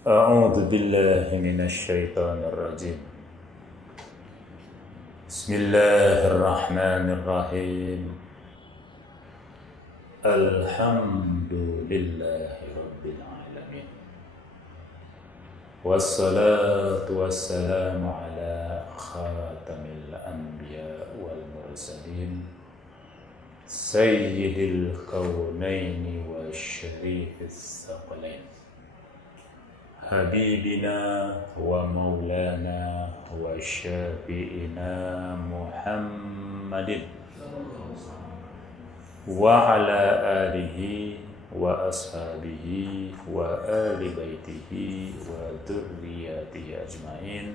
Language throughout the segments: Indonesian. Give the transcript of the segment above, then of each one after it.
أعوذ بالله من الشيطان الرجيم. بسم الله الرحمن الرحيم. الحمد لله رب العالمين، والصلاة والسلام على خاتم الأنبياء والمرسلين سيد الكونين والشريف الثقلين حبيبنا ومولانا وشافئنا محمد وعلى آله وأصحابه وآل بيته وذرياته أجمعين.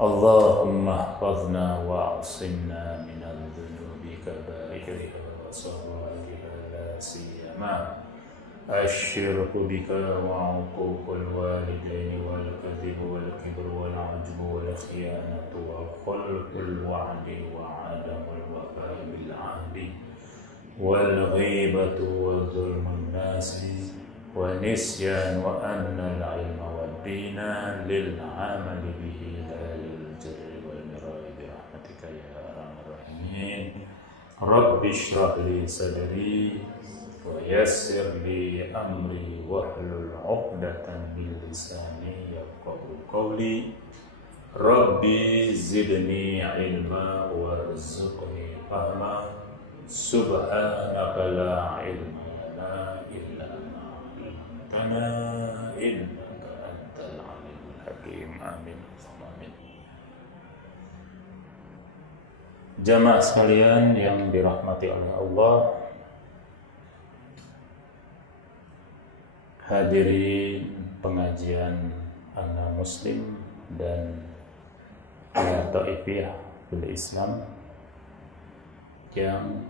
اللهم احفظنا وعصمنا من الذنوب كبائرها وصغائرها، لا سيما الشرك بك وعقوق الوالدين والكذب والكبر والعجب والخيانة وخلق الوعد وعدم الوفاء بالعهد والغيبة وظلم الناس ونسيان وأن العلم والدين للعمل به لا للجر والمراء برحمتك يا أرحم الراحمين. رب اشرح لي صدري ويسر لي أمري واحلل عقدة من لساني يفقهوا قولي. ربي زدني علما وارزقني فهما. سبحانك لا علم لنا إلا ما علمتنا إنك أنت العليم الحكيم. آمين. Jamaah sekalian yang dirahmati oleh Allah, hadirin pengajian anak muslim dan Taifiyah bil Islam yang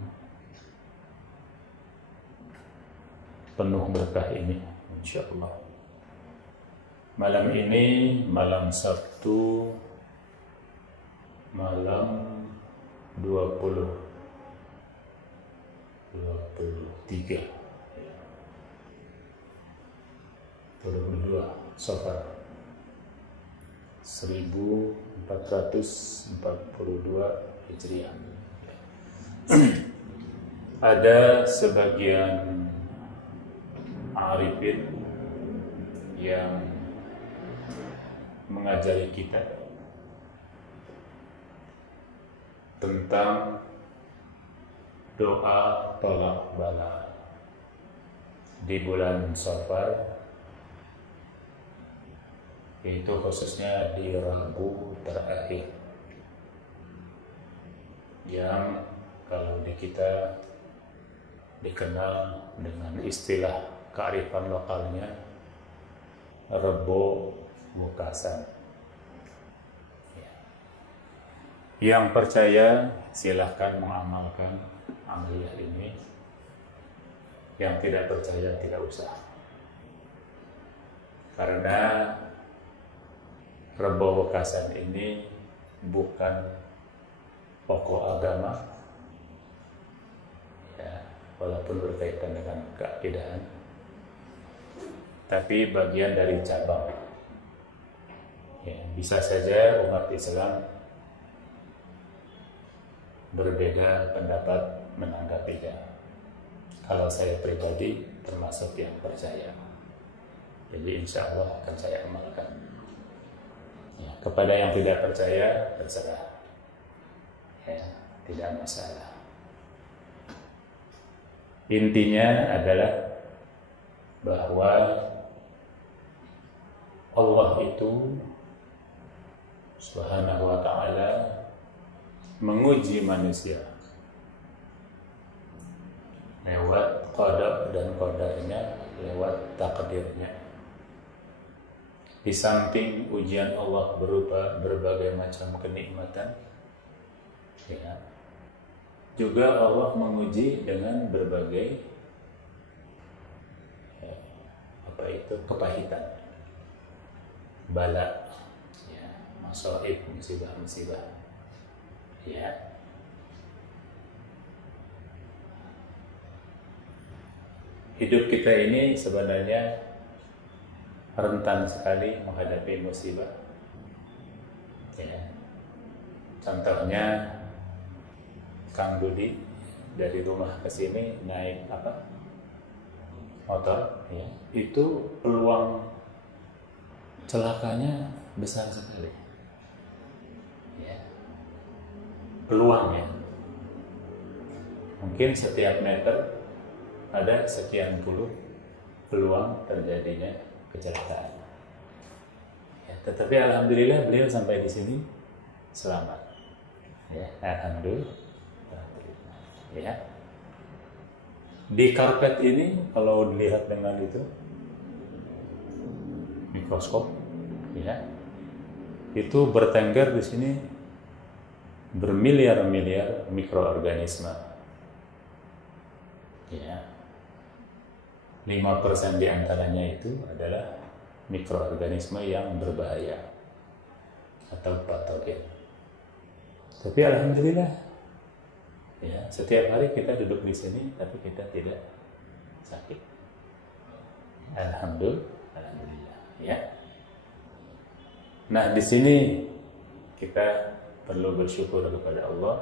penuh berkah ini, insyaallah. Malam ini malam Sabtu, malam 23 Safar 1442 Hijriah. Ada sebagian arifin yang mengajari kita tentang doa tolak bala di bulan Safar, yaitu khususnya di Rabu terakhir, yang kalau di kita dikenal dengan istilah kearifan lokalnya Rebo Wukasan. Yang percaya silahkan mengamalkan amaliyah ini, yang tidak percaya tidak usah, karena Rebo Wukasan ini bukan pokok agama, ya, walaupun berkaitan dengan keakidahan, tapi bagian dari cabang. Ya, bisa saja umat Islam berbeda pendapat menanggapinya. Kalau saya pribadi termasuk yang percaya, jadi insya Allah akan saya amalkan. Ya, kepada yang tidak percaya terserah, ya, tidak masalah. Intinya adalah bahwa Allah itu Subhanahu wa ta'ala menguji manusia lewat qada dan qadarnya, lewat takdirnya. Di samping ujian Allah berupa berbagai macam kenikmatan, ya, juga Allah menguji dengan berbagai kepahitan, bala, ya, masaib, musibah, ya. Hidup kita ini sebenarnya rentan sekali menghadapi musibah. Ya. Contohnya Kang Dudi dari rumah ke sini naik motor, ya, itu peluang celakanya besar sekali. Ya. Peluangnya mungkin setiap meter ada sekian puluh peluang terjadinya kecelakaan. Ya, tetapi alhamdulillah beliau sampai di sini selamat. Ya, alhamdulillah. Ya. Di karpet ini kalau dilihat dengan itu mikroskop, ya, itu bertengger di sini bermiliar-miliar mikroorganisme. Ya. 5% di antaranya itu adalah mikroorganisme yang berbahaya atau patogen. Tapi alhamdulillah, ya, setiap hari kita duduk di sini tapi kita tidak sakit. Alhamdulillah, ya. Nah, di sini kita perlu bersyukur kepada Allah,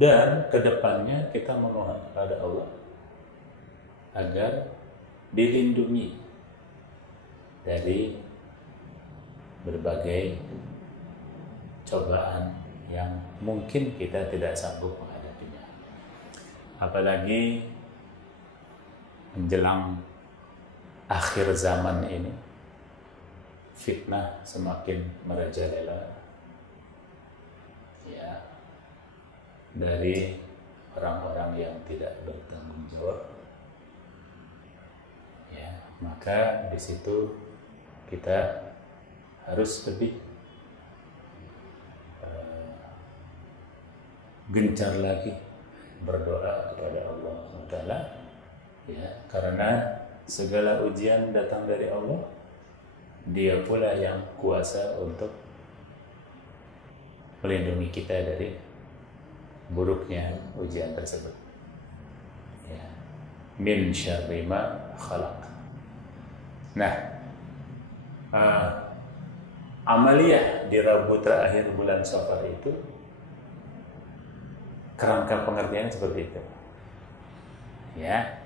dan kedepannya kita memohon kepada Allah agar dilindungi dari berbagai cobaan yang mungkin kita tidak sanggup menghadapinya. Apalagi menjelang akhir zaman ini, fitnah semakin merajalela, ya, dari orang-orang yang tidak bertanggung jawab. Ya, maka di situ kita harus lebih gencar lagi berdoa kepada Allah Taala, ya, karena segala ujian datang dari Allah. Dia pula yang kuasa untuk melindungi kita dari buruknya ujian tersebut. Ya. Min syarri ma khalaq. Nah, amaliyah di Rabu terakhir bulan Safar itu, kerangka pengertiannya seperti itu. Ya.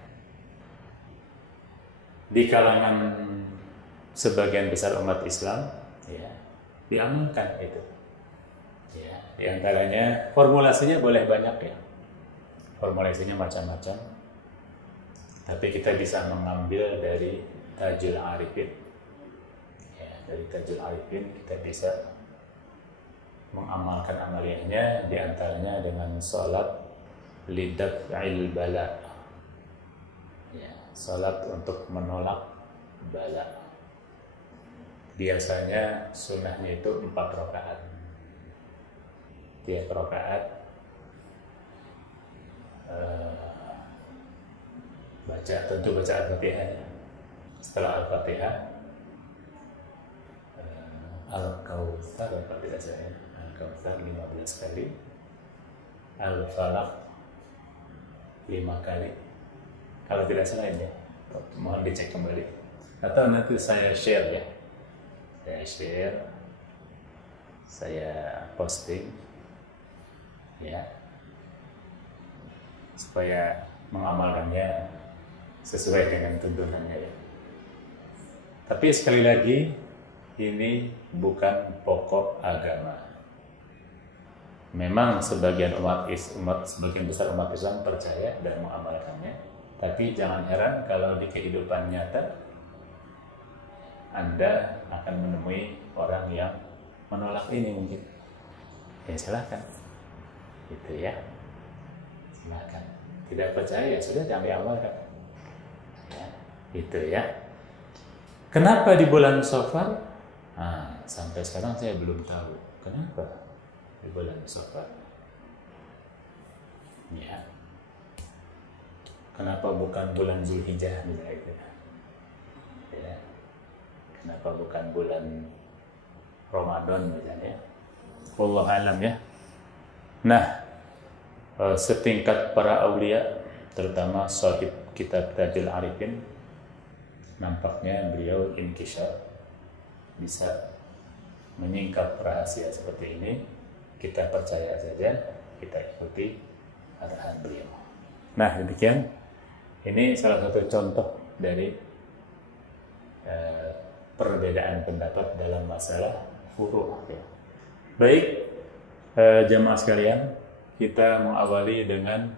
Di kalangan sebagian besar umat Islam, ya, diamalkan itu. Ya, di antaranya formulasinya boleh banyak, ya. Formulasinya macam-macam. Tapi kita bisa mengambil dari Tajul Arifin. Ya, dari Tajul Arifin kita bisa mengamalkan amaliyahnya, di antaranya dengan salat lidaf'il bala. Ya, salat untuk menolak bala. Biasanya sunnahnya itu 4 rakaat. Tiap rakaat tentu baca Al-Fatihah. Setelah Al-Fatihah, Al-Kautsar, kalau tidak salah, Al-Kautsar 15 kali, Al-Falaq 5 kali. Kalau tidak salah ya, mohon dicek kembali. Atau nanti saya share, ya. Saya share, saya posting, ya, supaya mengamalkannya sesuai dengan tuntunannya, ya. Tapi sekali lagi, ini bukan pokok agama. Memang sebagian sebagian besar umat Islam percaya dan mengamalkannya, tapi jangan heran kalau di kehidupan nyata Anda akan menemui orang yang menolak ini mungkin. Ya silakan, gitu ya. Silakan. Tidak percaya, sudah jangan diamalkan. Ya, gitu ya. Kenapa di bulan Safar? Sampai sekarang saya belum tahu kenapa di bulan Safar. Ya. Kenapa bukan bulan Zulhijjah misalnya itu? Ya. Kenapa bukan bulan Ramadan misalnya? Wallahu alam, ya. Nah, setingkat para aulia, terutama sahib kitab Tajul Arifin, nampaknya beliau inkisyaf, bisa menyingkap rahasia seperti ini. Kita percaya saja, kita ikuti arahan beliau. Nah, demikian. Ini salah satu contoh dari perbedaan pendapat dalam masalah furu'. Baik, jamaah sekalian, kita mengawali dengan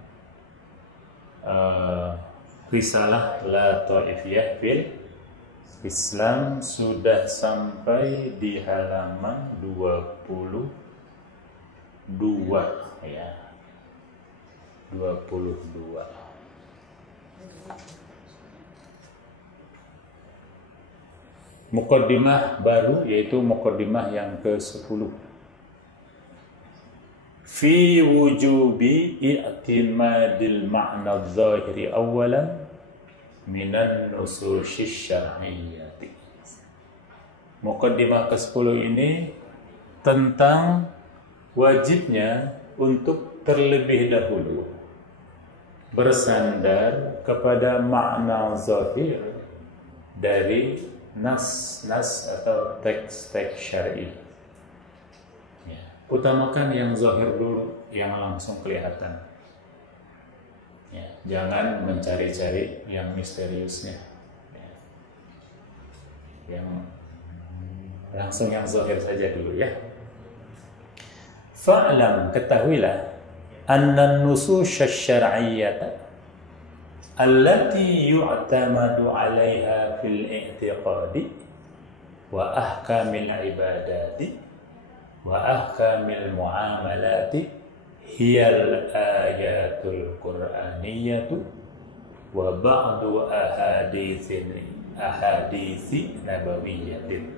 risalah La Ta'ifiyah fil Islam, sudah sampai di halaman 22 ya. 22. Muqaddimah baru, yaitu muqaddimah yang ke-10. Fi wujubi i'timadil ma'na adh-dhahiri awalan minan nususis syar'iyyati. Muqaddimah ke-10 ini tentang wajibnya untuk terlebih dahulu bersandar kepada makna zahir dari nas-nas atau teks-teks syar'i. Ya. Utamakan yang zahir dulu, yang langsung kelihatan. Ya. Jangan mencari-cari yang misteriusnya. Ya. Yang langsung yang zahir saja dulu ya. Fa'lam, ketahuilah, anna nusus asy-syar'iyyah allati yu'tamadu 'alaiha fil i'tiqadi wa ahkamil ibadati wa ahkamil muamalati hiyal ayatul qur'aniyyatu wa ba'du ahaditsi nabawiyyatin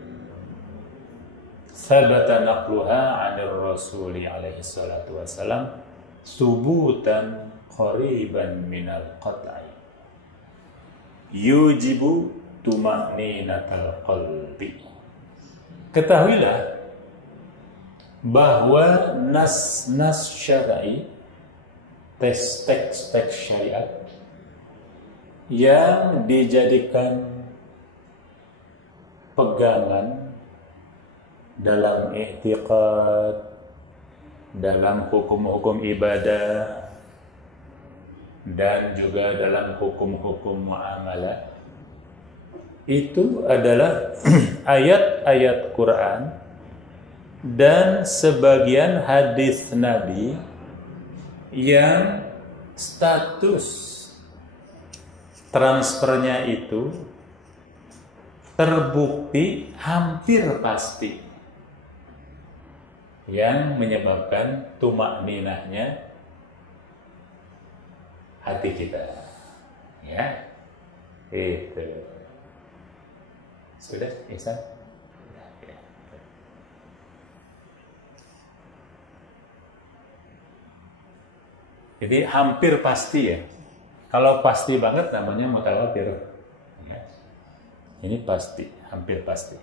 sabata naqluha 'anil rasuli alaihi salatu wassalam subutan qariban minal qat'i yujibu tuma'ninatal qalbi. Ketahuilah bahwa nas-nas syar'i, teks-teks syariat yang dijadikan pegangan dalam i'tiqad, dalam hukum-hukum ibadah, dan juga dalam hukum-hukum muamalah, itu adalah ayat-ayat Quran dan sebagian hadis Nabi yang status transfernya itu terbukti hampir pasti, yang menyebabkan tumakninahnya hati kita, ya. Itu sudah bisa. Ya. Jadi hampir pasti ya. Kalau pasti banget namanya mutawatir. Ya. Ini pasti, hampir pasti.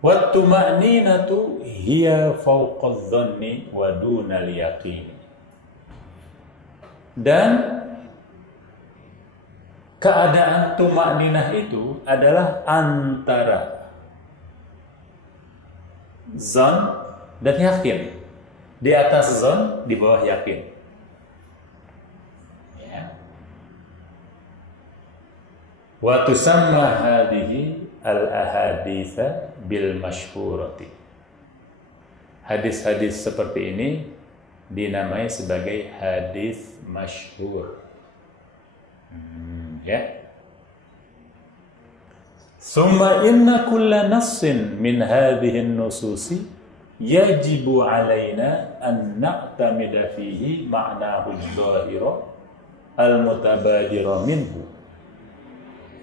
Wa tuma'ninatu hiya fawqa dhanni wa dunal yaqin. Dan keadaan tuma'ninah itu adalah antara zon dan yakin. Di atas zon, di bawah yakin. Ya. Wa tusamma hadhihi al-ahaditsa bil masyhurati. Hadis-hadis seperti ini dinamai sebagai hadis masyhur. Ya. Summa inna kulla nassin min hadhihi an-nususi yajibu alaina an na'tamida fihi ma'nahu adh-dhahira al-mutabadira minhu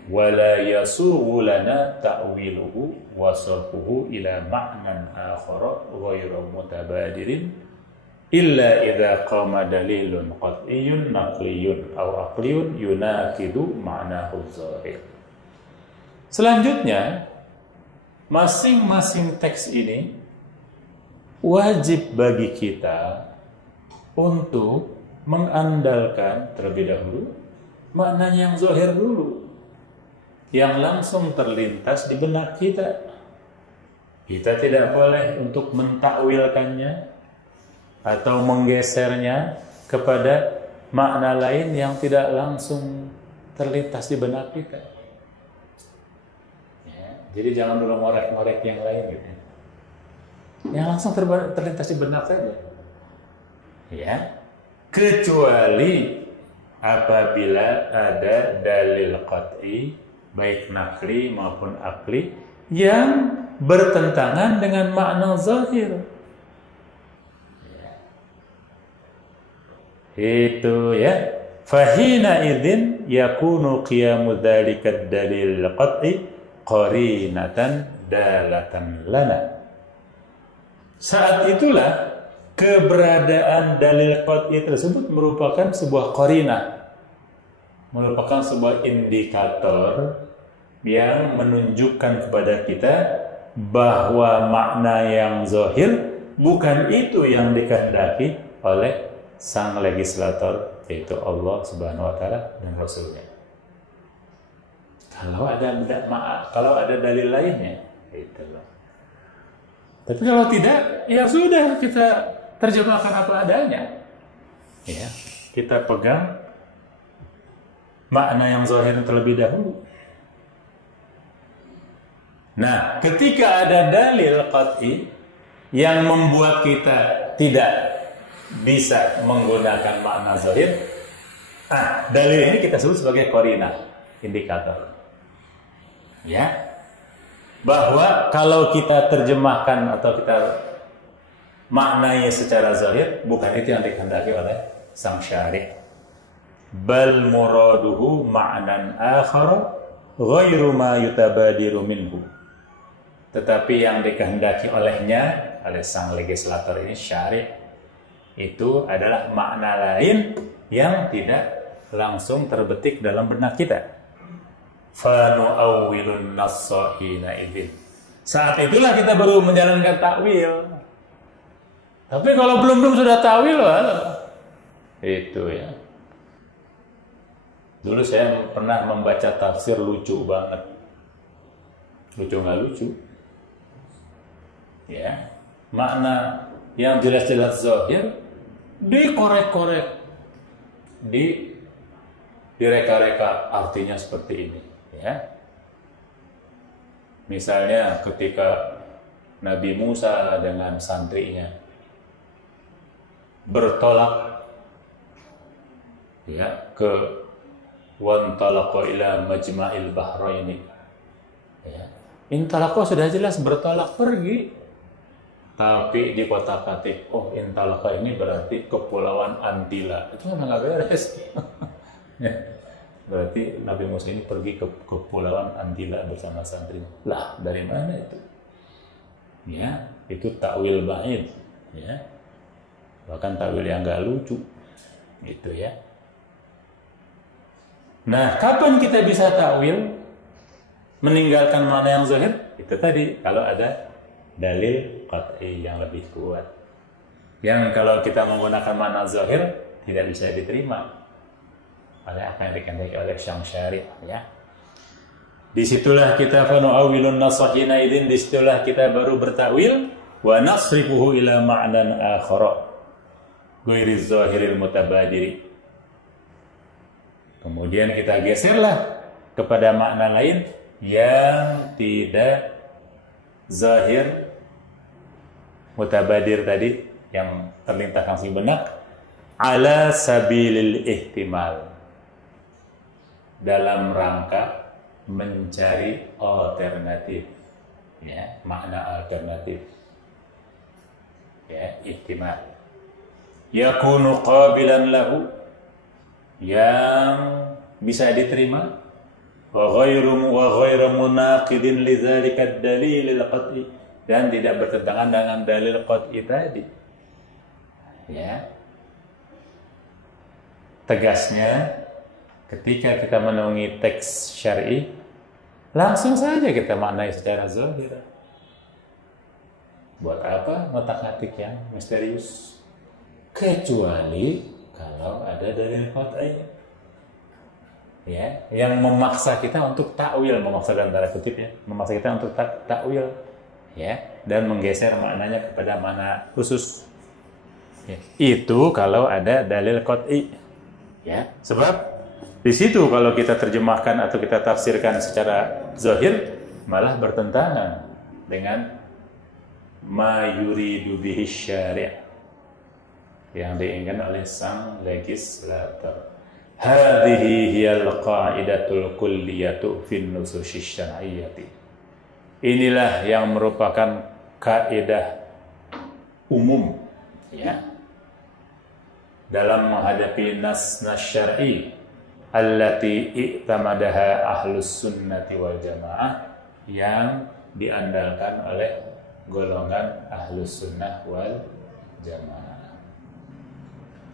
wa la yasughu lana ta'wiluhu wa sarfuhu ila ma'nan akhara ghayra mutabadirin illa idza qama dalilun qat'iyyun naqliyyun aw aqliyyun yunaqidu ma'nahu adh-dhahir. Selanjutnya, masing-masing teks ini wajib bagi kita untuk mengandalkan terlebih dahulu maknanya yang zahir dulu. yang langsung terlintas di benak kita. Kita tidak boleh untuk mentakwilkannya atau menggesernya kepada makna lain yang tidak langsung terlintas di benak kita. Ya, jadi jangan dulu ngorek-ngorek yang lain gitu. Yang langsung terlintas di benak saja. Ya, kecuali apabila ada dalil qat'i baik nakli maupun akli yang bertentangan dengan makna zahir. Ya. Itu ya. Fahina idzin yakunu qiyamu dzalika dalil qat'i qarinatan dalatan lana. Saat itulah keberadaan dalil qat'i tersebut merupakan sebuah qarinah, merupakan sebuah indikator yang menunjukkan kepada kita bahwa makna yang zahir bukan itu yang dikehendaki oleh sang legislator, yaitu Allah Subhanahu wa taala dan Rasulnya. Kalau ada dalil lainnya, itu loh. Tapi kalau tidak, ya sudah, kita terjemahkan apa adanya. Ya, kita pegang makna yang zahir terlebih dahulu. Nah, ketika ada dalil qat'i yang membuat kita tidak bisa menggunakan makna zahir, dalil ini kita sebut sebagai qarinah, indikator. Ya. Bahwa kalau kita terjemahkan atau kita maknanya secara zahir, bukan itu yang dikehendaki oleh sang syari'. Bal muraduhu ma'nan akhar ghairu ma yutabadiru minhu. Tetapi yang dikehendaki olehnya, oleh sang legislator ini, syari', itu adalah makna lain yang tidak langsung terbetik dalam benak kita. Fanu'awwilun nassa hina idzin. Saat itulah kita baru menjalankan takwil. Tapi kalau belum sudah takwil, itu ya. Dulu saya pernah membaca tafsir lucu banget. Lucu nggak lucu? Ya, makna yang jelas-jelas zahir dikorek-korek, direka-reka artinya seperti ini. Ya. Misalnya ketika Nabi Musa dengan santrinya bertolak ya ke wantalaqa ila majma'il bahraini. Ya. Intalaqa sudah jelas bertolak pergi. Tapi di kota Katif, intalaqa ini berarti kepulauan Antila. Itu memang nggak beres. Ya. Berarti Nabi Musa ini pergi ke kepulauan Antila bersama santrinya. Lah, dari mana itu? Ya, itu takwil ba'id, ya. Bahkan takwil yang enggak lucu. Gitu ya. Nah, kapan kita bisa takwil meninggalkan makna yang zahir? Itu tadi, kalau ada dalil qat'i yang lebih kuat. Yang kalau kita menggunakan makna zahir tidak bisa diterima oleh apa yang dikehendaki oleh sang syari', ya. Disitulah kita fanu'awwilun nasahina idin, disitulah kita baru bertakwil wa nasrifuhu ila ma'nan akhara ghairi zahiril mutabadiri. Kemudian kita geserlah kepada makna lain yang tidak zahir mutabadir tadi, yang terlintas langsung benak, ala sabilil ihtimal, dalam rangka mencari alternatif, ya, makna alternatif, ya, ihtimal, yakunu qabilan lahu, yang bisa diterima, wa ghairu munaqidin li dzalika ad-dalil al-qat'i, dan tidak bertentangan dengan dalil qat'i tadi. Ya. Tegasnya, ketika kita menaungi teks syar'i, langsung saja kita maknai secara zahir. Buat apa ngotak-atik yang misterius? Kecuali kalau ada dalil qat'i. ya, yang memaksa kita untuk takwil, memaksa dalam tanda kutip ya, memaksa kita untuk takwil, ya, dan menggeser maknanya kepada makna khusus. Ya. Itu kalau ada dalil qat'i, ya, sebab di situ kalau kita terjemahkan atau kita tafsirkan secara zahir malah bertentangan dengan ma yuridu bihi syari' yang diinginkan oleh sang legislator. Hadhihi hiyal qa'idatul kulliyatu fin nususis syar'iyyati. Inilah yang merupakan kaidah umum, ya, dalam menghadapi nas-nas syar'i allati i'tamadaha ahlus sunnati wal jamaah, yang diandalkan oleh golongan ahlus sunnah wal jamaah.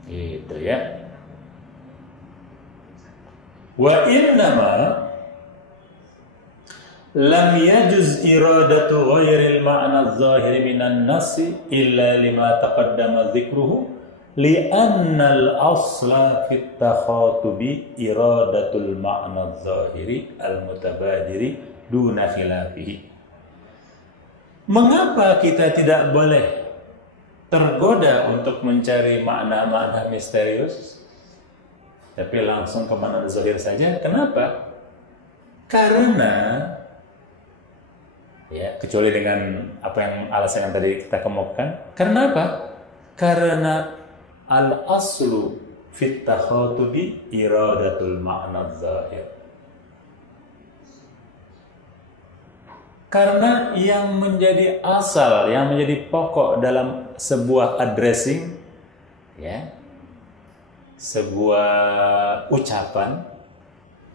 Itu ya. Wa innama lam yajuz iradatu ghairil ma'na adh-dhahiri minan nasi illa lima taqaddama dzikruhu li'anna al-asla fi at-takhatubi iradatul ma'na adh-dhahiri al-mutabadiri duna khilafihi. Mengapa kita tidak boleh tergoda untuk mencari makna-makna misterius, tapi langsung ke makna zahir saja? Kenapa? Karena, ya, kecuali dengan apa yang alasan yang tadi kita kemukakan. Kenapa? Karena al-aslu fit takhatubi iradatul ma'na zahir. Karena yang menjadi asal, yang menjadi pokok dalam sebuah addressing, ya, sebuah ucapan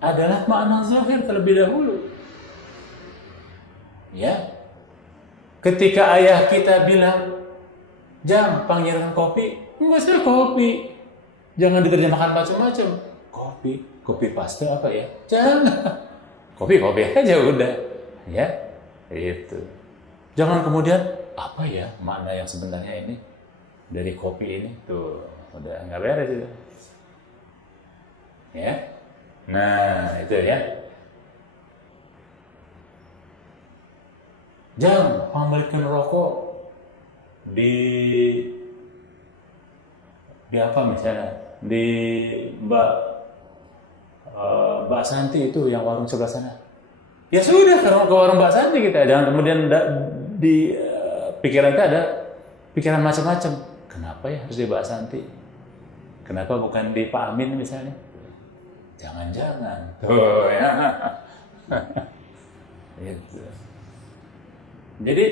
adalah makna zahir terlebih dahulu. Ya. Ketika ayah kita bilang, "Jam, panggilkan kopi." Enggak usah kopi. Jangan diterjemahkan macam-macam. Kopi pasti apa ya? Jangan. Kopi aja udah. Ya. Itu. Jangan kemudian apa ya makna yang sebenarnya ini dari kopi ini, tuh udah nggak beres itu. Ya, nah itu ya. Jangan pembelikan rokok di apa misalnya di Mbak Santi itu yang warung sebelah sana. Ya sudah, ke warung Mbak Santi kita. Jangan kemudian di pikiran kita ada pikiran macam-macam. Kenapa ya harus di Mbak Santi? Kenapa bukan di Pak Amin misalnya? Jangan-jangan. Tuh ya. Gitu. Jadi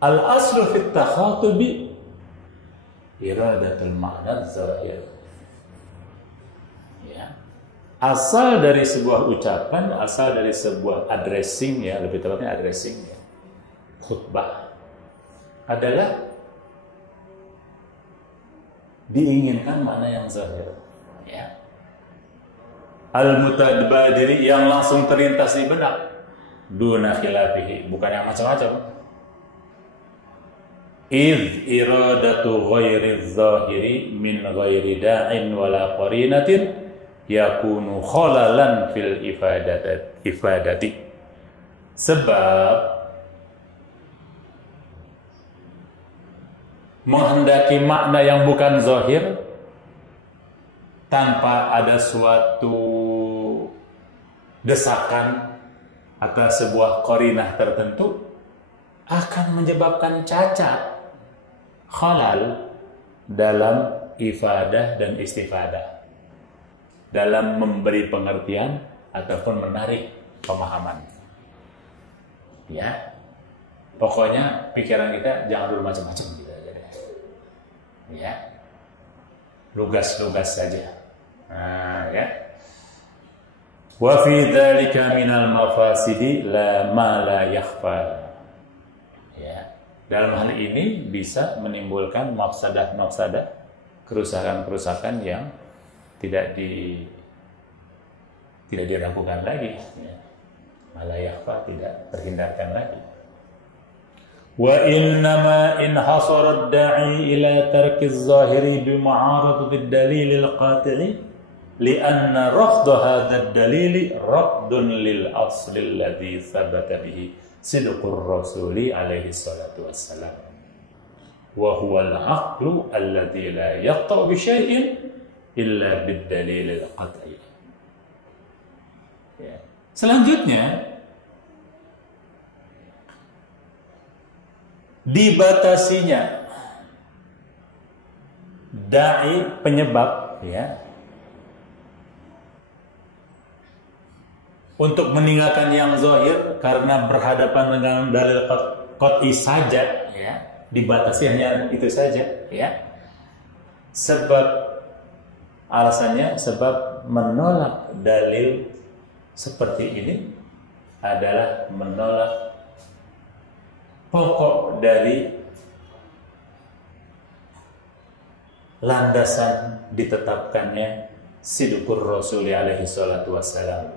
al-aslu fit takhatubi iradatul ma'na zahir. Ya. Asal dari sebuah ucapan, asal dari sebuah addressing, ya, lebih tepatnya addressing, ya, khutbah, adalah diinginkan makna yang zahir, ya, al-mutabadiri, yang langsung terlintas di benak, duna khilafihi, bukan yang macam-macam. Idh iradatu ghairi zahiri min ghairi da'in wala qarinatin yakunu khalalan fil ifadati. Sebab menghendaki makna yang bukan zahir tanpa ada suatu desakan atau sebuah qarinah tertentu akan menyebabkan cacat, khalal dalam ifadah dan istifadah, dalam memberi pengertian ataupun menarik pemahaman. Ya, pokoknya pikiran kita jangan dulu macam-macam gitu aja deh. Ya, lugas-lugas saja. Nah, ya. Wa fi dzalika minal mafasidi la ma la yakhfa. Ya, dalam hal ini bisa menimbulkan mafsadah-mafsadah, kerusakan-kerusakan yang tidak diragukan lagi, ya. Malah yakhfa, tidak terhindarkan lagi. Wa innama in hasara ad-da'i ila tarki az-zahiri bi mu'aradati ad-dalil al-qati'i li'anna rafdha hadzal dalili raddun lil asli alladhi thabata bihi sidqur rasuli alaihi salatu wassalam wa huwa al-aqlu alladhi la yaqta' bi syai'in illa bid dalil al-qat'i. Ya. Selanjutnya dibatasinya dai penyebab ya untuk meninggalkan yang zahir karena berhadapan dengan dalil qat'i saja ya, dibatasi hanya itu saja ya. Sebab alasannya sebab menolak dalil seperti ini adalah menolak pokok dari landasan ditetapkannya sidqur Rasul alaihi salatu wassalam,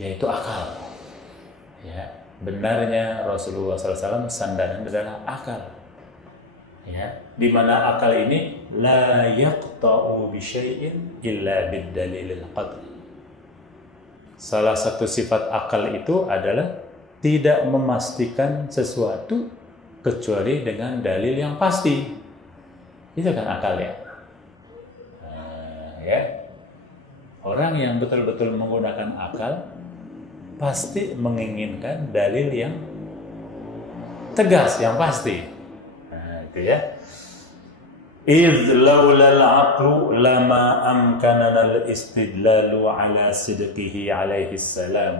yaitu akal. Ya, benarnya Rasulullah SAW sandaran adalah akal. Ya, di mana akal ini la yaqta'u bi syai'in illa bid dalilil qat'i. Salah satu sifat akal itu adalah tidak memastikan sesuatu kecuali dengan dalil yang pasti. Itu kan akal ya. Ya. Orang yang betul-betul menggunakan akal pasti menginginkan dalil yang tegas, yang pasti. Nah, itu ya. إذ لولا العقل لما أمكننا الاستدلال على صدقه عليه السلام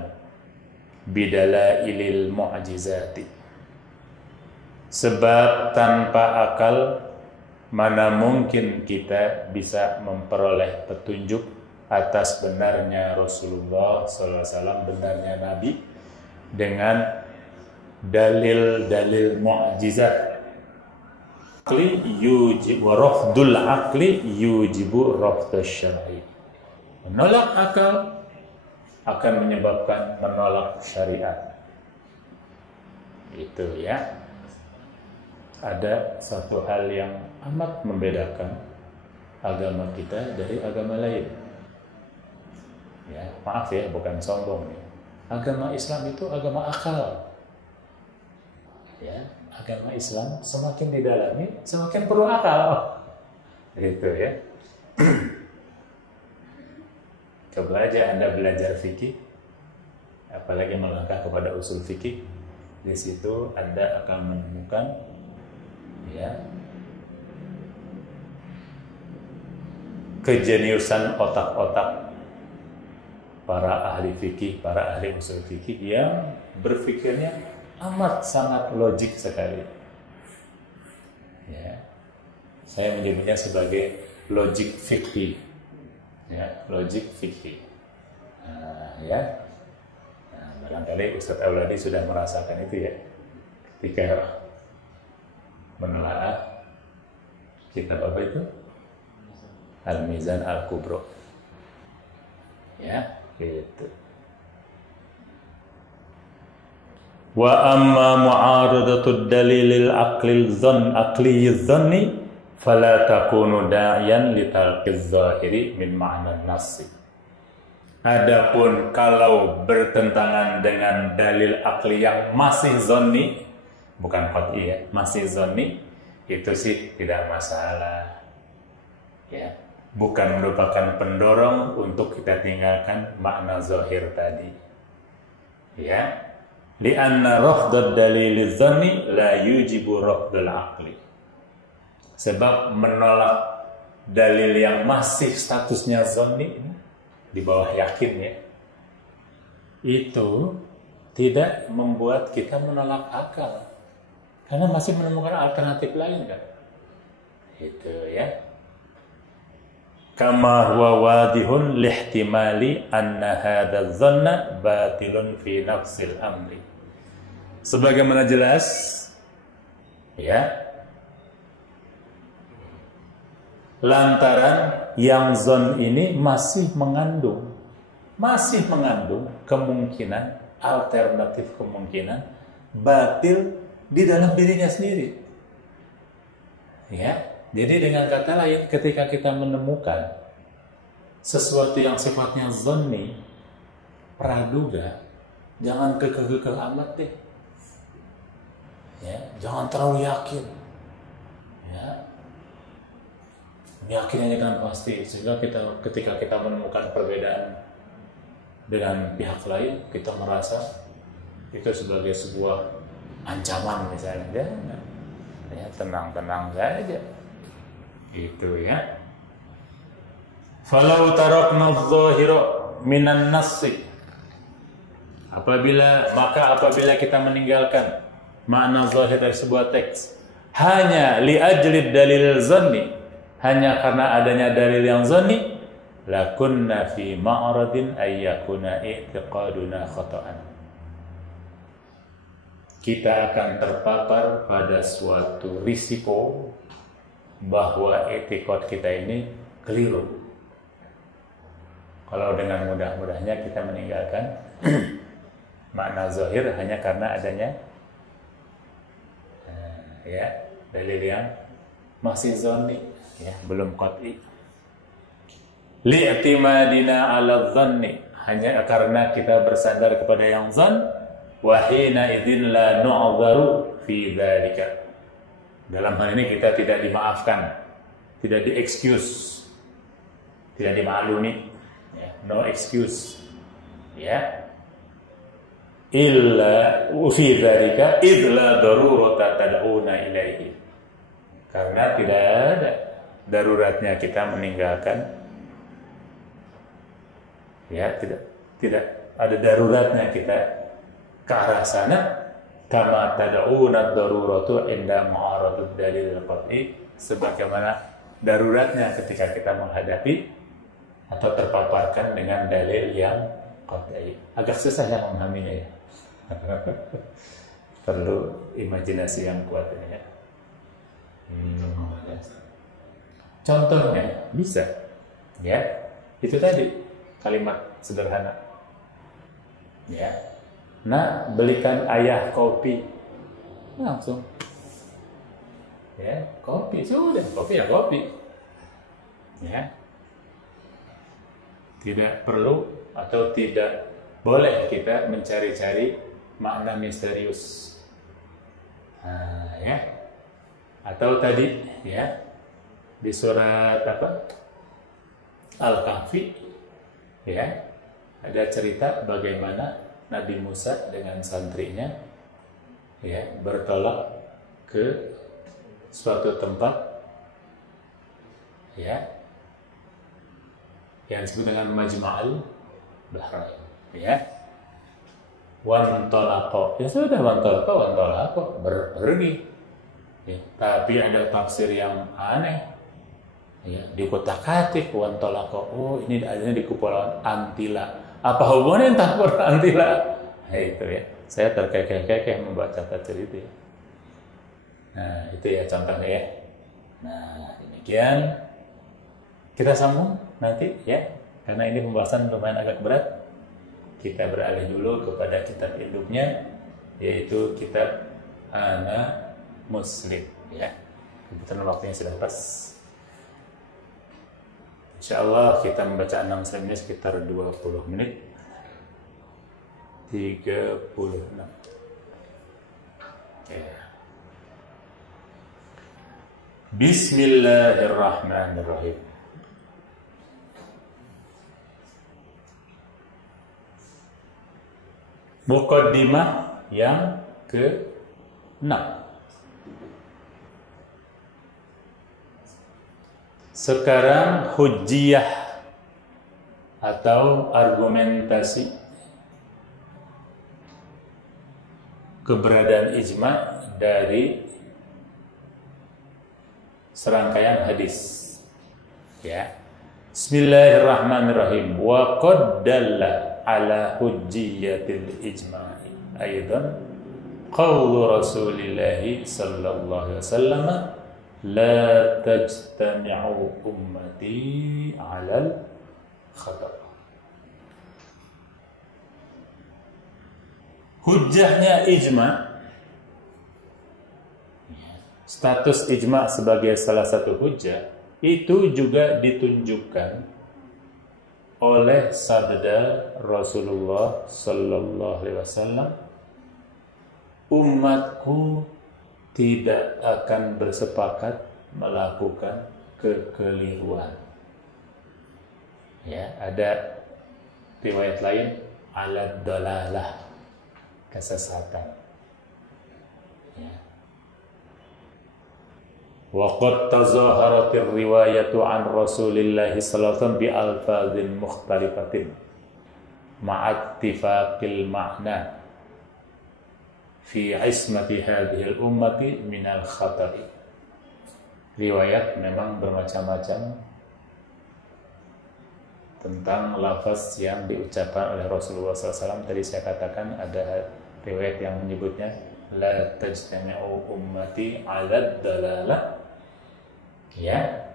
بدلائل المعجزات. Sebab tanpa akal mana mungkin kita bisa memperoleh petunjuk atas benarnya Rasulullah SAW, benarnya Nabi dengan dalil-dalil mu'jizat. Akli yujibu rafdul akli yujibu rafdul syar'i. Menolak akal akan menyebabkan menolak syariat. Itu ya. Ada satu hal yang amat membedakan agama kita dari agama lain. Ya, maaf ya, bukan sombong ya. Agama Islam itu agama akal. Ya, agama Islam semakin didalami semakin perlu akal. Gitu ya. Coba aja Anda belajar fikih, apalagi melangkah kepada usul fikih. Di situ Anda akan menemukan ya kejeniusan otak-otak para ahli fikih, para ahli usul fikih yang berpikirnya amat sangat logik sekali. Ya, saya menyebutnya sebagai logik fikih. Ya, logik fikih. Ya, barangkali Ustadz Auladi sudah merasakan itu ya, ketika menelaah kitab apa itu? Al-Mizan Al-Kubro. Ya, gitu. Wa amma mu'aradatud dalilil aqlil dhanni fala takunu da'iyan li talqiz zahiri min ma'na nassi. Adapun kalau bertentangan dengan dalil akli yang masih zonni, bukan qat'i ya, masih zonni, itu sih tidak masalah. Ya, bukan merupakan pendorong untuk kita tinggalkan makna zahir tadi. Ya. Lianna rafdad dalil dhanni la yujibu rafdal aqli. Sebab menolak dalil yang masih statusnya dhanni di bawah yakin ya, itu tidak membuat kita menolak akal, karena masih menemukan alternatif lain kan. Itu ya. Kama huwa wadihun lihtimali anna hadha dhanna batilun fi nafsil amri. Sebagaimana jelas ya, lantaran yang zon ini masih mengandung kemungkinan, alternatif kemungkinan batil di dalam dirinya sendiri. Ya, jadi dengan kata lain, ketika kita menemukan sesuatu yang sifatnya zanni, praduga, jangan kekeh amat deh. Ya, jangan terlalu yakin. Ya. Yakinnya kan pasti, sehingga ketika kita menemukan perbedaan dengan pihak lain, kita merasa itu sebagai sebuah ancaman misalnya. Ya, tenang-tenang saja. Itu ya. Falau tarakna adh-dhahira minan nassi. Apabila kita meninggalkan makna zahir dari sebuah teks hanya li ajli dalil zanni, hanya karena adanya dalil yang zanni, lakunna fi ma'radin ayyakuna i'tiqaduna khata'an. Kita akan terpapar pada suatu risiko bahwa etikot kita ini keliru. Kalau dengan mudah-mudahnya kita meninggalkan makna zahir hanya karena adanya dalil yang masih zanni, ya, belum qat'i. Li'timadina 'ala dhanni, hanya karena kita bersandar kepada yang zan, wa hina idzin la nu'dharu fi dzalika. Dalam hal ini kita tidak dimaafkan, tidak di-excuse, tidak dimaklumi, ya, no excuse, ya. Illa fi dzalika idz la darurata tad'una ilaihi. Karena tidak ada daruratnya kita meninggalkan, ya, tidak ada daruratnya kita ke arah sana, kama tad'una daruratu inda ma'aradud dalil qat'i, sebagaimana daruratnya ketika kita menghadapi atau terpaparkan dengan dalil yang qat'i. Agak susah ya memahaminya, ya. Perlu imajinasi yang kuat ini, ya. Contohnya bisa, ya, itu tadi kalimat sederhana, ya. Nah, belikan ayah kopi, langsung, ya, kopi sudah, kopi ya kopi, ya. Tidak perlu atau tidak boleh kita mencari-cari makna misterius, ya. Atau tadi, ya, di surat Al-Kahfi, ya, ada cerita bagaimana Nabi Musa dengan santrinya, ya, bertolak ke suatu tempat, ya, yang disebut dengan Majma'ul Bahrain, ya. Wantolako, ya sudah, wantolako pergi. Ya, tapi ada tafsir yang aneh, ya, dikotak-katik wantolako. Oh, ini adanya di Kepulauan Antila. Apa hubungannya entah Antila? Nah, itu ya. Saya terkekeh-kekeh membaca tafsir itu, ya. Nah, itu ya contohnya, ya. Nah, demikian. Kita sambung nanti, ya. Karena ini pembahasan lumayan agak berat. Kita beralih dulu kepada kitab induknya, yaitu kitab Ana Muslim, ya. Kebetulan waktunya sudah pas. Insyaallah kita membaca Ana Muslim ini sekitar 20 menit. 36. Ya. Bismillahirrahmanirrahim. Muqaddimah yang ke-6. Sekarang hujjiyah atau argumentasi keberadaan ijma dari serangkaian hadis, ya. Bismillahirrahmanirrahim. Wa qad dalla ala hujjiyatil ijma'i aidan qaulu Rasulillahi sallallahu alaihi wasallam la tajtami'u ummati 'alal khata'. Hujjahnya ijma, status ijma sebagai salah satu hujjah itu juga ditunjukkan oleh sabda Rasulullah sallallahu alaihi wasallam, umatku tidak akan bersepakat melakukan kekeliruan. Ya, ada riwayat lain alad dalalah, kesesatan. Ya. Wa qad tazaharatir riwayatu an Rasulillah sallallahu alaihi wasallam bi alfazin mukhtalifatin ma'attifaqil ma'na fi ismati hadhil ummati minal khatari. Riwayat memang bermacam-macam tentang lafaz yang diucapkan oleh Rasulullah SAW. Tadi saya katakan ada riwayat yang menyebutnya la tajtami'u ummati 'ala dalalah, ya,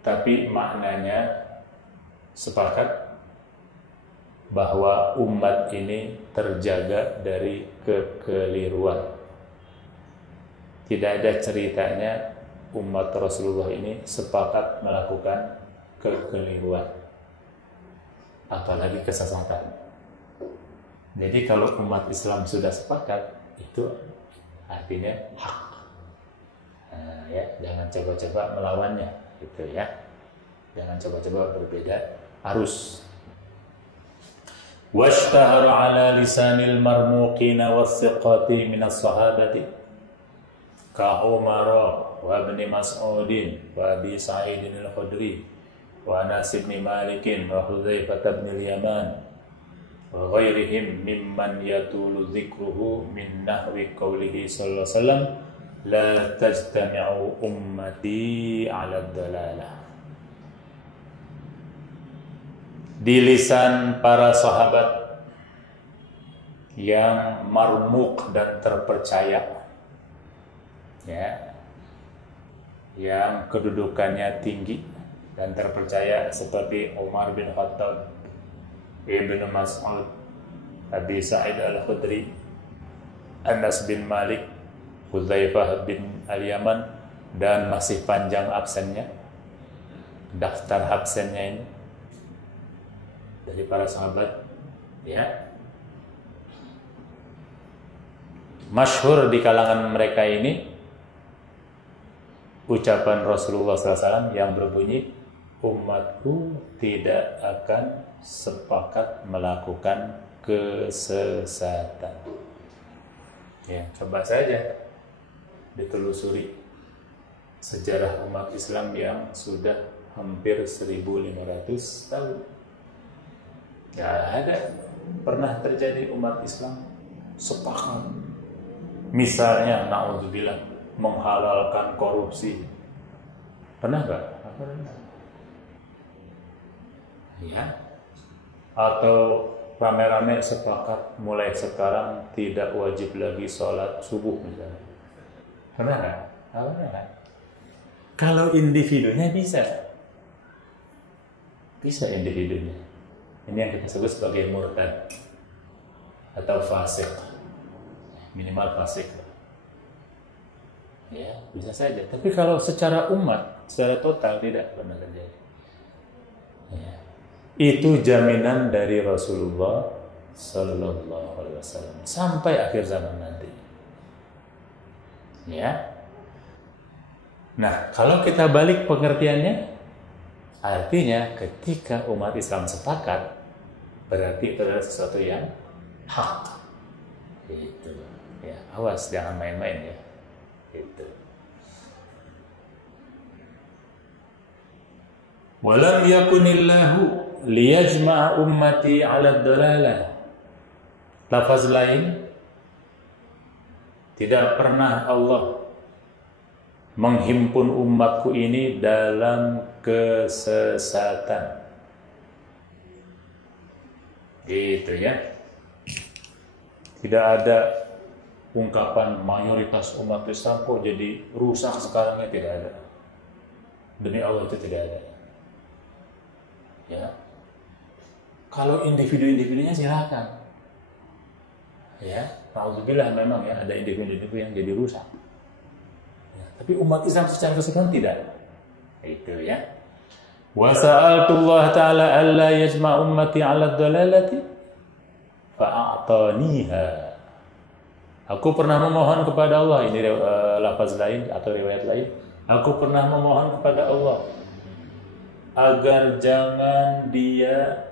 tapi maknanya sepakat bahwa umat ini terjaga dari kekeliruan. Tidak ada ceritanya umat Rasulullah ini sepakat melakukan kekeliruan, apalagi kesesatan. Jadi kalau umat Islam sudah sepakat, itu artinya hak. Nah, ya, jangan coba-coba melawannya, gitu ya. Jangan coba-coba berbeda arus. Washtahara ala lisanil marmuqina was-siqati minas sahabati ka Umar wa Ibn Mas'udin wa Abi Sa'id al-Khudri wa Anas bin Malik wa Hudzaifah bin al-Yaman wa ghairihim mimman yatulu dzikruhu min nahwi qawlihi sallallahu alaihi wasallam la tajtami'u ummati 'ala ad-dalalah. Di lisan para sahabat yang marmuk dan terpercaya, ya, yang kedudukannya tinggi dan terpercaya, seperti Umar bin Khattab, Ibnu Mas'ud, Abi Sa'id al-Khudri, Anas bin Malik, Hudzaifah bin al-Yaman, dan masih panjang absennya, daftar absennya ini dari para sahabat, ya. Masyhur di kalangan mereka ini ucapan Rasulullah SAW yang berbunyi, umatku tidak akan sepakat melakukan kesesatan. Ya, coba saja ditelusuri sejarah umat Islam yang sudah hampir 1500 tahun. Gak ada pernah terjadi umat Islam sepakat, misalnya na'udzubillah, menghalalkan korupsi. Pernah gak? Pernah. Ya. Atau rame-rame sepakat mulai sekarang tidak wajib lagi sholat subuh misalnya. Pernah gak? Pernah gak? Kalau individunya bisa individunya. Ini yang kita sebut sebagai murtad atau fasik, minimal fasik. Ya, bisa saja. Tapi kalau secara umat, secara total tidak pernah terjadi. Ya. Itu jaminan dari Rasulullah Sallallahu Alaihi Wasallam sampai akhir zaman nanti. Ya. Nah, kalau kita balik pengertiannya, artinya ketika umat Islam sepakat, berarti itu adalah sesuatu yang hak. Itu. Ya, awas jangan main-main ya. Itu. Walam yakunillahu liyajma'a ummati 'ala ad-dalalah. Lafaz lain, tidak pernah Allah menghimpun umatku ini dalam kesesatan. Gitu ya. Tidak ada ungkapan mayoritas umat Islam kok jadi rusak sekarangnya, tidak ada. Demi Allah itu tidak ada. Ya. Kalau individu-individunya silakan. Ya, alhamdulillah memang ya ada individu-individu yang jadi rusak. Ya, tapi umat Islam secara keseluruhan tidak. Itu ya. Wa sa'altullah ta'ala alla yajma' ummati 'ala dhalalati fa'ataniha. Aku pernah memohon kepada Allah, ini lafaz lain atau riwayat lain. Aku pernah memohon kepada Allah agar jangan Dia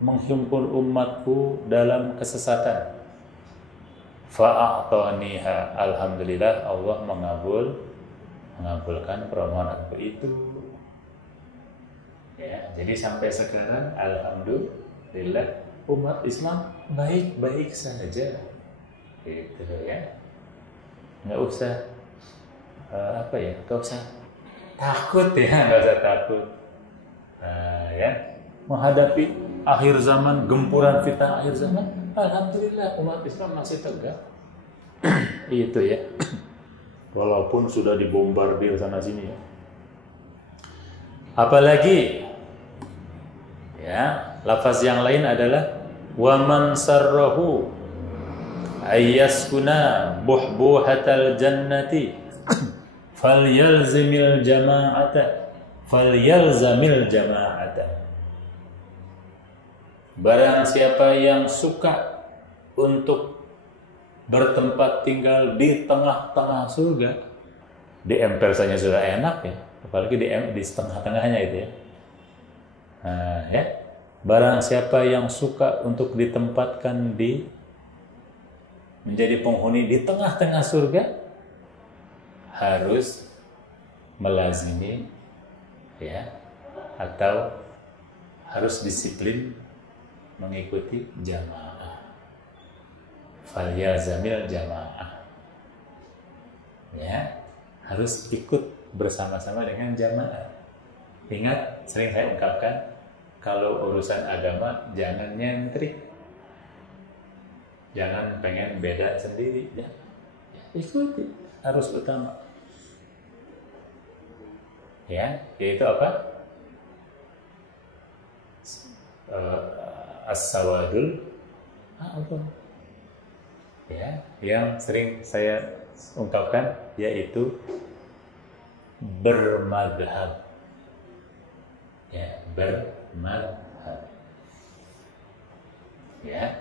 menghimpun umatku dalam kesesatan. Fa'ataniha. Alhamdulillah Allah mengabulkan permohonanku itu. Ya, jadi sampai sekarang alhamdulillah umat Islam baik-baik saja. Gitu ya. Nggak usah nggak usah takut ya, nggak usah takut. Ya, menghadapi akhir zaman, gempuran fitnah akhir zaman, alhamdulillah umat Islam masih tegak. Itu ya. Walaupun sudah dibombardir sana sini ya. Apalagi ya, lafaz yang lain adalah wa man sarrahu ayyaskuna buhbuhatal jannati falyalzamil jama'ata. Barang siapa yang suka untuk bertempat tinggal di tengah-tengah surga, di emper saja sudah enak ya, apalagi di setengah-tengahnya itu ya. Nah, ya. Barang siapa yang suka untuk ditempatkan menjadi penghuni di tengah-tengah surga, harus melazimi ya, atau harus disiplin mengikuti jamaah. Falyazamil jamaah. Ya, harus ikut bersama-sama dengan jamaah. Ingat, sering saya ungkapkan, kalau urusan agama jangan nyentrik, jangan pengen beda sendiri, ya. Ikuti, harus utama. Ya, yaitu apa? As-sawadul a'zam. Ya, yang sering saya ungkapkan yaitu bermadhab. Ya, bermadhab. Ya.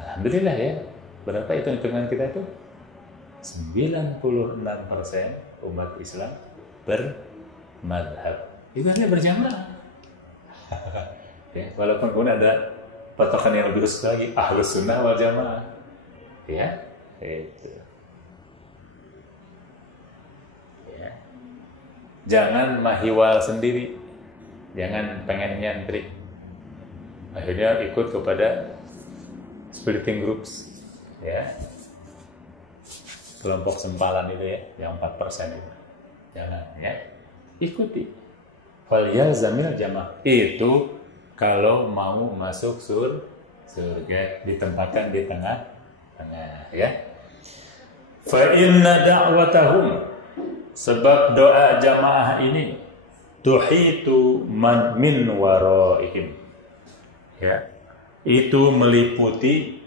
Alhamdulillah ya. Berapa hitung-hitungan kita itu? 96% umat Islam bermadhab. Itu hanya berjamaah. Ya, walaupun pun ada patokan yang lebih khusus lagi, ahlus sunnah wal jamaah. Ya, itu. Ya. Jangan mahiwal sendiri, jangan pengen nyentrik. Akhirnya ikut kepada splitting groups, ya. Kelompok sempalan itu ya, yang 4% itu. Jangan, ya. Ikuti. Falyalzamil jamaah. Itu kalau mau masuk surga, ditempatkan di tengah-tengah, ya. Fa inna da'watahum, sebab doa jamaah ini tuhitu man min waraihim. Ya. Itu meliputi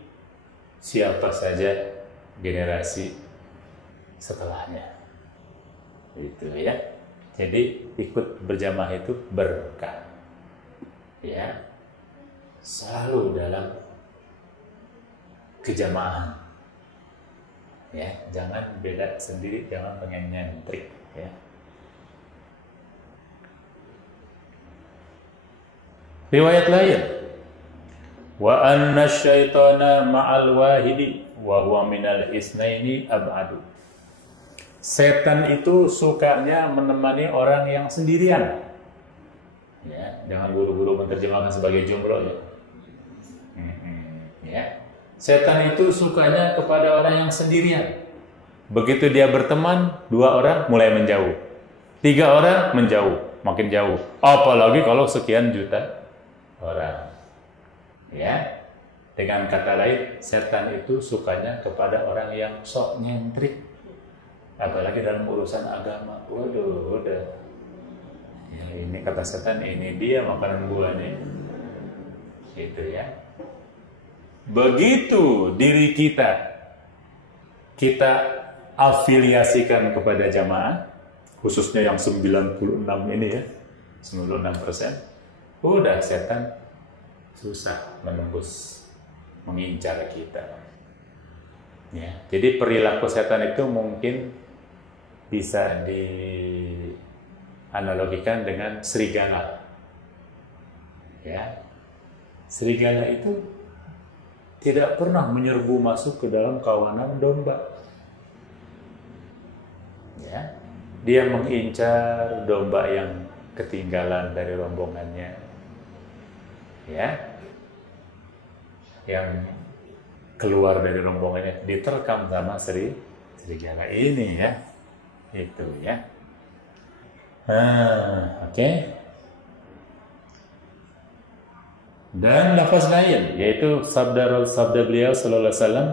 siapa saja generasi setelahnya. Itu ya. Jadi ikut berjamaah itu berkah. Ya. Selalu dalam kejamahan. Ya, jangan beda sendiri, jangan pengen nyentrik, ya. Riwayat lain, wa anna syaitana ma'al wahidi wa huwa minal isnaini ab'adu. Setan itu sukanya menemani orang yang sendirian. Ya, jangan buru-buru menerjemahkan sebagai jomblo ya. Ya. Setan itu sukanya kepada orang yang sendirian. Begitu dia berteman, 2 orang mulai menjauh, 3 orang menjauh, makin jauh. Apalagi kalau sekian juta orang. Ya. Dengan kata lain, setan itu sukanya kepada orang yang sok nyentrik. Apalagi dalam urusan agama. Waduh, udah. Ya, ini kata setan, ini dia makanan gua nih. Gitu ya. Begitu diri kita afiliasikan kepada jamaah, khususnya yang 96 ini ya, 96%, udah setan susah menembus, mengincar kita. Ya, jadi perilaku setan itu mungkin bisa dianalogikan dengan serigala. Ya, serigala itu tidak pernah menyerbu masuk ke dalam kawanan domba. Ya, dia mengincar domba yang ketinggalan dari rombongannya. Ya, yang keluar dari rombongannya diterkam sama serigala ini ya, itu ya. Oke. Dan lafaz lain yaitu sabda beliau sallallahu alaihi wasallam,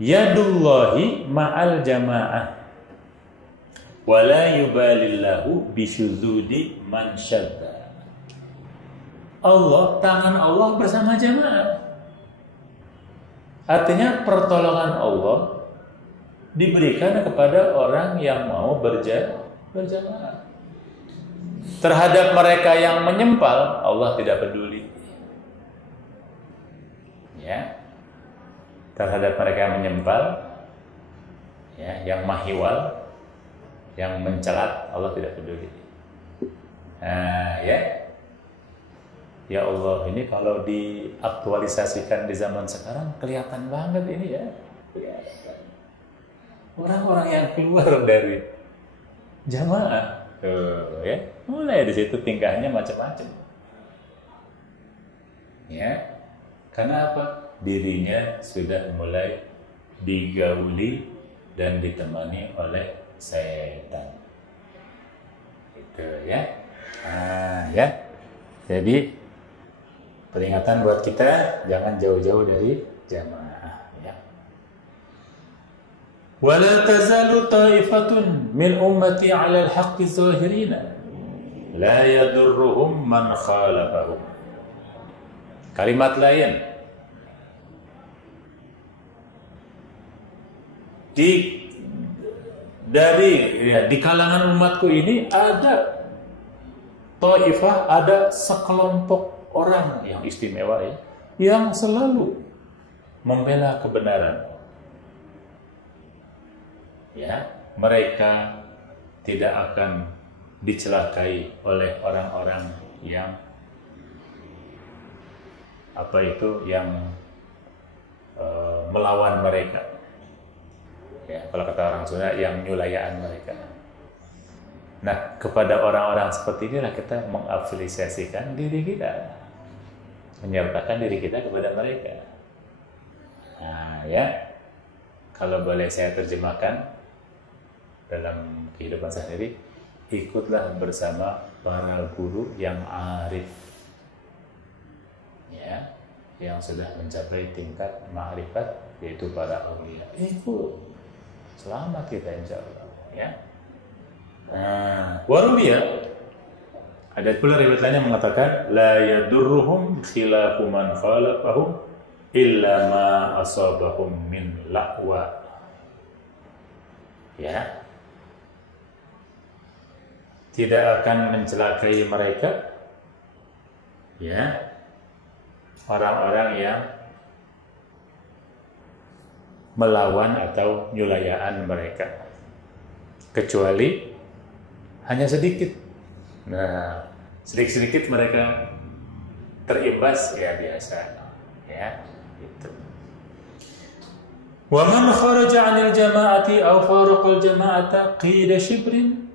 yadullahi ma'al jamaah wa la yubalillahu bisyuzudi man syadda. Tangan Allah bersama jamaah. Artinya pertolongan Allah diberikan kepada orang yang mau berjamaah. Terhadap mereka yang menyempal, Allah tidak peduli. Ya. Terhadap mereka yang menyempal, ya, yang mahiwal, yang mencelat, Allah tidak peduli. Ya Allah, ini kalau diaktualisasikan di zaman sekarang kelihatan banget ini ya. Orang-orang yang keluar dari jamaah, ya, mulai di situ tingkahnya macam-macam. Ya, karena apa? Dirinya sudah mulai digauli dan ditemani oleh setan. Itu ya. Ya. Jadi peringatan buat kita, jangan jauh-jauh dari jamaah ya. Wala tazalu ta'ifatun min ummati 'ala al-haqqi zahirina la yadurruhum man khalafahum. Kalimat lain, di kalangan umatku ini ada ta'ifah, ada sekelompok orang yang istimewa ya, yang selalu membela kebenaran. Ya, mereka tidak akan dicelakai oleh orang-orang yang melawan mereka. Ya, kalau kata orang Sunda, yang nyulayaan mereka. Nah, kepada orang-orang seperti inilah kita mengafiliasikan diri kita, menyertakan diri kita kepada mereka. Nah, ya, kalau boleh saya terjemahkan dalam kehidupan sehari, ikutlah bersama para guru yang arif, ya, yang sudah mencapai tingkat ma'rifat, yaitu para aulia. Ikut, selamat kita insya Allah, ya. Warubiya, ada pula riwayat lain yang mengatakan la yadurruhum khilafu man khalafahum illa ma asabahum min la'wa. Ya, tidak akan mencelakai mereka, ya, orang-orang yang melawan atau nyulayaan mereka, kecuali hanya sedikit. Nah, sedikit-sedikit mereka terimbas, ya biasa, ya, itu. Wa man kharaja 'anil jama'ati aw faraqa al-jama'ata qida shibrin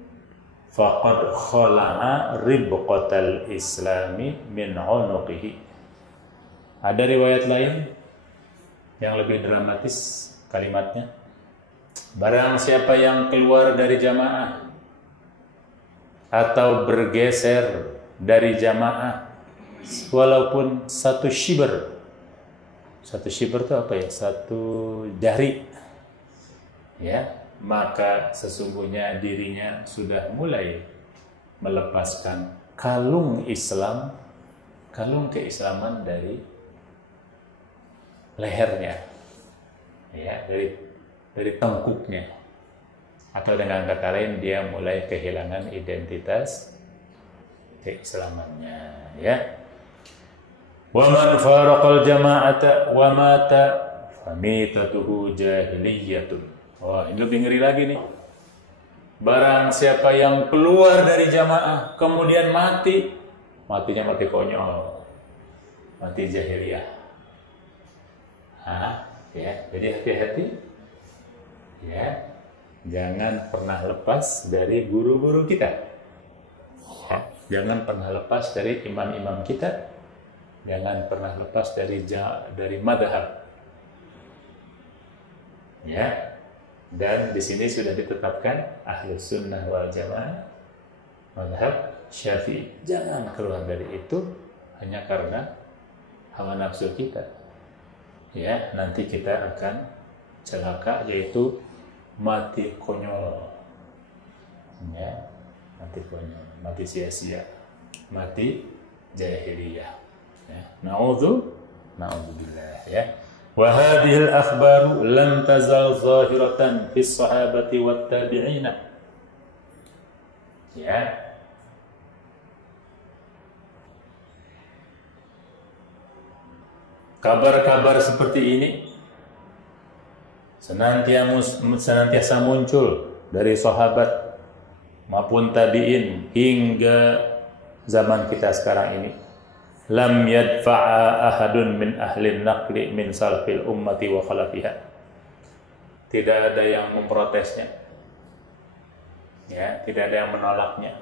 faqad khala'a ribqatal islami min 'unuqihi. Ada riwayat lain yang lebih dramatis kalimatnya. Barang siapa yang keluar dari jamaah atau bergeser dari jamaah walaupun satu shiber. Satu shiber itu apa ya? Satu jari. Ya, maka sesungguhnya dirinya sudah mulai melepaskan kalung Islam, kalung keislaman dari lehernya. Ya, dari tengkuknya. Atau dengan kata lain, dia mulai kehilangan identitas keislamannya, ya. Wa man faraqal jama'ata wa mata famitatuhu jahiliyatun. Wah, ini lebih ngeri lagi nih. Barang siapa yang keluar dari jamaah kemudian mati, matinya mati konyol, mati jahiliyah. Ya, jadi hati-hati, ya, jangan pernah lepas dari guru-guru kita, ya. Jangan pernah lepas dari imam-imam kita, jangan pernah lepas dari madhab, ya. Dan di sini sudah ditetapkan Ahlus Sunnah wal Jamaah mazhab Syafi'i. Jangan keluar dari itu hanya karena hawa nafsu kita. Ya, nanti kita akan celaka, yaitu mati konyol. Ya, mati konyol, mati sia-sia, mati jahiliyah. Ya, na'udzubillah, ya. Wa hadhihi al-akhbar lam tazal zahiratan fi as-sahabati wat tabi'in. Ya. Kabar-kabar seperti ini senantiasa muncul dari sahabat maupun tabi'in hingga zaman kita sekarang ini. Lam yadfa'a ahadun min ahli naqli min salafil ummati wa khalafiha. Tidak ada yang memprotesnya, ya, tidak ada yang menolaknya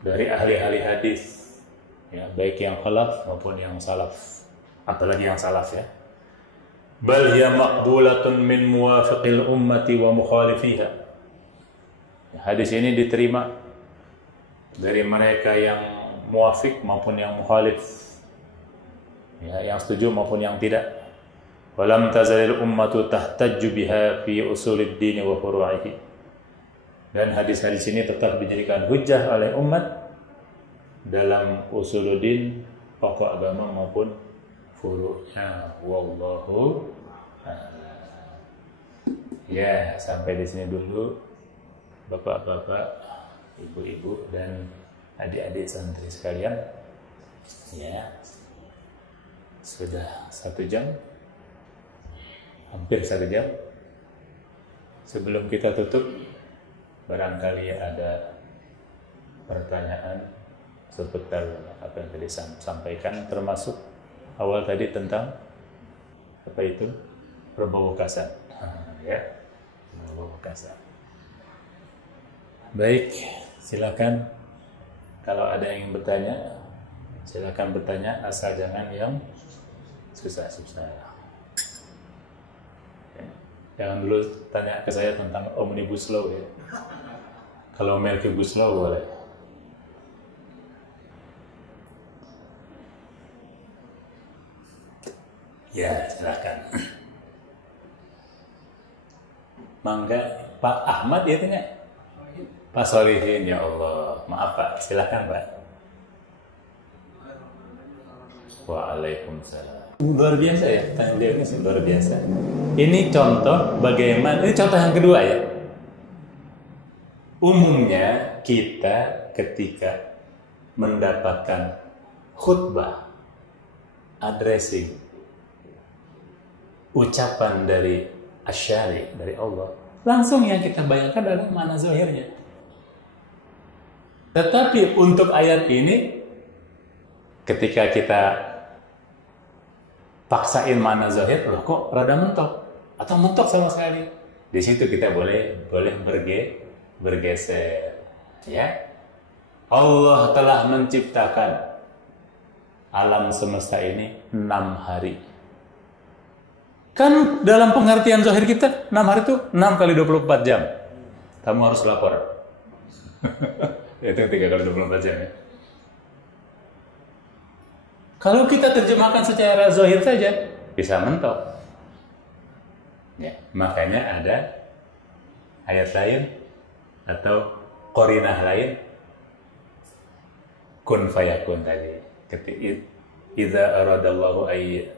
dari ahli-ahli hadis, ya, baik yang khalaf maupun yang salaf, apalagi yang salaf, ya. Bal hiya maqbulatun min muwafiqil ummati wa mukhalifiha. Hadis ini diterima dari mereka yang muwafiq maupun yang mukhalif, ya, yang setuju maupun yang tidak. Walam tazalil ummatu tahtajju biha fi usulid din wa furu'ihi. Dan hadis-hadis ini tetap dijadikan hujjah oleh umat dalam usuluddin, pokok agama maupun furu'nya. Wallahu a'lam. Ya, sampai di sini dulu Bapak-bapak, Ibu-ibu dan adik-adik santri sekalian, ya, sudah 1 jam, hampir 1 jam. Sebelum kita tutup, barangkali ada pertanyaan seputar apa yang tadi sampaikan, termasuk awal tadi tentang apa itu perbawakasan, ya, perbawakasan. Baik, silakan. Kalau ada yang bertanya, silakan bertanya, asal jangan yang susah-susah. Ya. Jangan dulu tanya ke saya tentang Omnibus Law, ya. Kalau Omnibus Law boleh. Ya, silakan. Mangga Pak Ahmad ya tanya. Pak Solihin, ya Allah, maaf Pak, silakan Pak. Waalaikumsalam. Luar biasa ya, tanya dia ini luar biasa. Ini contoh bagaimana, ini contoh yang kedua ya. Umumnya kita ketika mendapatkan khutbah, addressing, ucapan dari asyari, dari Allah, langsung yang kita bayangkan adalah mana zahirnya. Tetapi untuk ayat ini, ketika kita paksain makna zahir, loh kok rada mentok atau mentok sama sekali. Di situ kita boleh bergeser, ya. Allah telah menciptakan alam semesta ini 6 hari. Kan dalam pengertian zahir kita 6 hari itu 6 kali 24 jam. Kamu harus lapor. Itu 3 kali 24 jam, ya. Kalau kita terjemahkan secara zahir saja, bisa mentok. Ya, makanya ada ayat lain atau qarinah lain, kun fayakun tadi. Ketika idza aradallahu ay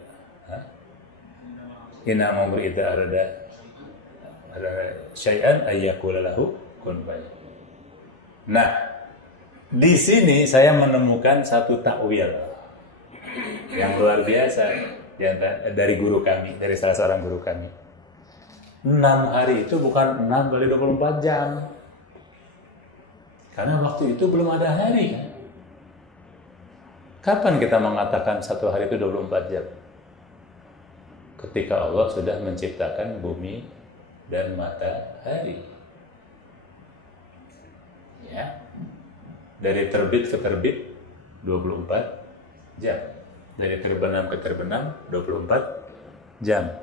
inna amru idza arada syai'an ay yaqula lahu kun fayakun. Nah, Di sini saya menemukan satu takwil yang luar biasa dari guru kami, dari salah seorang guru kami. 6 hari itu bukan 6 kali 24 jam. Karena waktu itu belum ada hari kan. Kapan kita mengatakan satu hari itu 24 jam? Ketika Allah sudah menciptakan bumi dan matahari. Ya. Dari terbit ke terbit 24 jam. Dari terbenam ke terbenam 24 jam.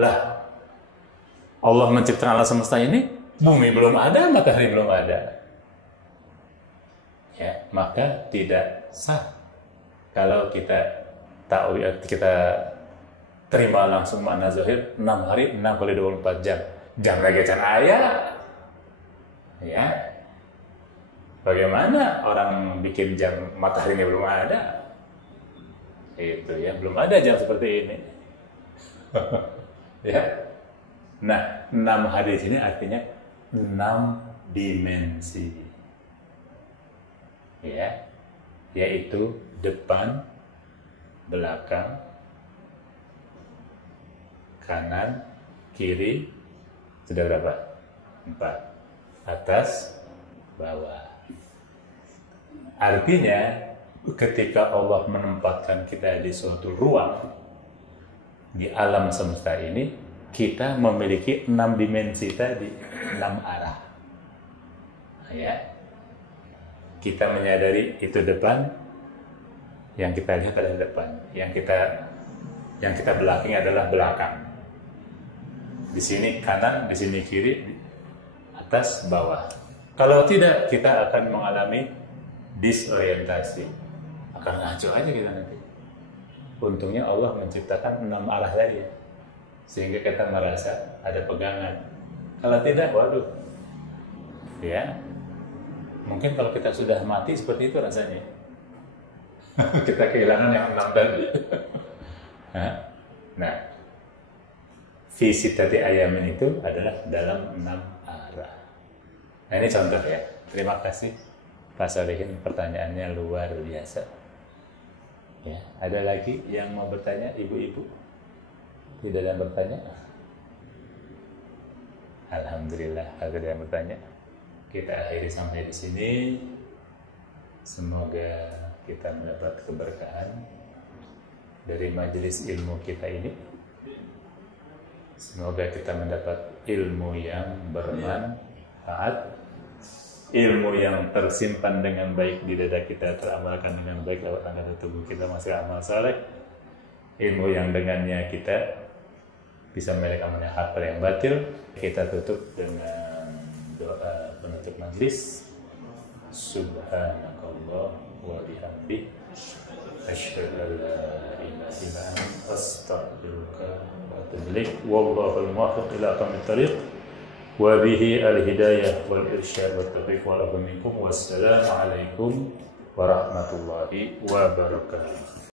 Lah, Allah menciptakan alam semesta ini, bumi belum ada, matahari belum ada. Ya, maka tidak sah kalau kita tahu, kita terima langsung makna zahir 6 hari 6 kali 24 jam. Jam lagi can ayah. Ya. Bagaimana orang bikin jam mataharinya belum ada? Itu ya, belum ada jam seperti ini. Ya. Nah, 6 hari di sini artinya 6 dimensi. Ya, yaitu depan, belakang, kanan, kiri, sudah berapa? 4. Atas, bawah. Artinya, ketika Allah menempatkan kita di suatu ruang, di alam semesta ini, kita memiliki 6 dimensi tadi, 6 arah. Ya. Kita menyadari itu depan, yang kita lihat adalah depan, yang kita belakang adalah belakang. Di sini kanan, di sini kiri, atas, bawah. Kalau tidak, kita akan mengalami disorientasi, akan ngaco aja kita nanti. Untungnya Allah menciptakan 6 arah tadi, sehingga kita merasa ada pegangan. Kalau tidak, waduh, ya. Mungkin kalau kita sudah mati seperti itu rasanya. Kita kehilangan yang 6 tadi. Nah, visi tadi ayamin itu adalah dalam 6 arah. Nah, ini contoh ya. Terima kasih Pak Solihin, pertanyaannya luar biasa. Ya, ada lagi yang mau bertanya, ibu-ibu? Tidak ada yang bertanya? Alhamdulillah, ada yang bertanya. Kita akhiri sampai di sini. Semoga kita mendapat keberkahan dari majelis ilmu kita ini. Semoga kita mendapat ilmu yang bermanfaat, ilmu yang tersimpan dengan baik di dada kita, teramalkan dengan baik lewat anggota tubuh kita, masih amal saleh. Ilmu yang dengannya kita bisa memiliki hal yang batil. Kita tutup dengan doa penutup majlis. Subhanakallah wa bihamdi, asyhadu an la ilaha illa anta, astaghfiruka wa atubu ilaik. Wallahul muwaffiq ila aqwamit thariq wa bihi al-hidayah wal irsyad wat tawfiq wal minkum. Wassalamu alaikum warahmatullahi wabarakatuh.